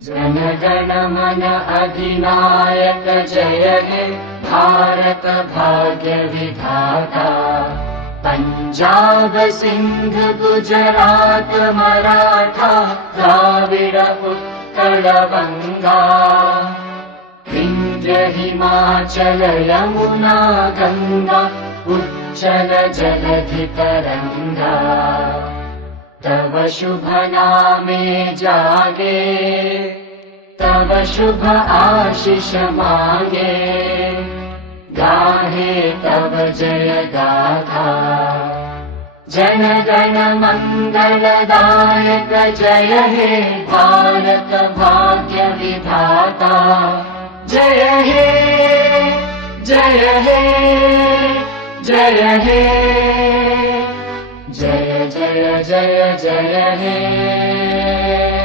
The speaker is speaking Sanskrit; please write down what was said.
जनगण मन अधिनायक जय हे भारत भाग्य विधाता। पंजाब सिंध गुजरात मराठा द्राविड उत्कल बंगा। विंध्य हिमाचल यमुना गंगा उच्चल जलधि तरंगा। तव शुभ नामे जागे तव शुभ आशीष मांगे। गाहे तव जय गाथा जन गण मंगलदायक जय हे भारत भाग्य विधाता। जय हे जय हे जय हे जय जय जय जय हे।